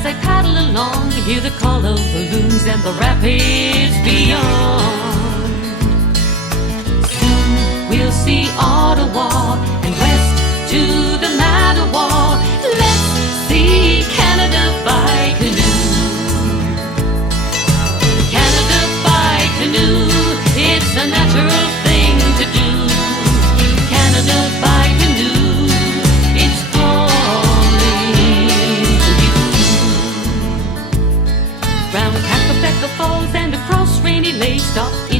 as I paddle along, hear the call of balloons and the rapids beyond. Soon we'll see Ottawa and west to the Mattawa. Let's see Canada by canoe. Canada by canoe, it's a natural thing to do. Canada by canoe, it's calling to you. Round Kakapeka Falls and across Rainy Lake, stop in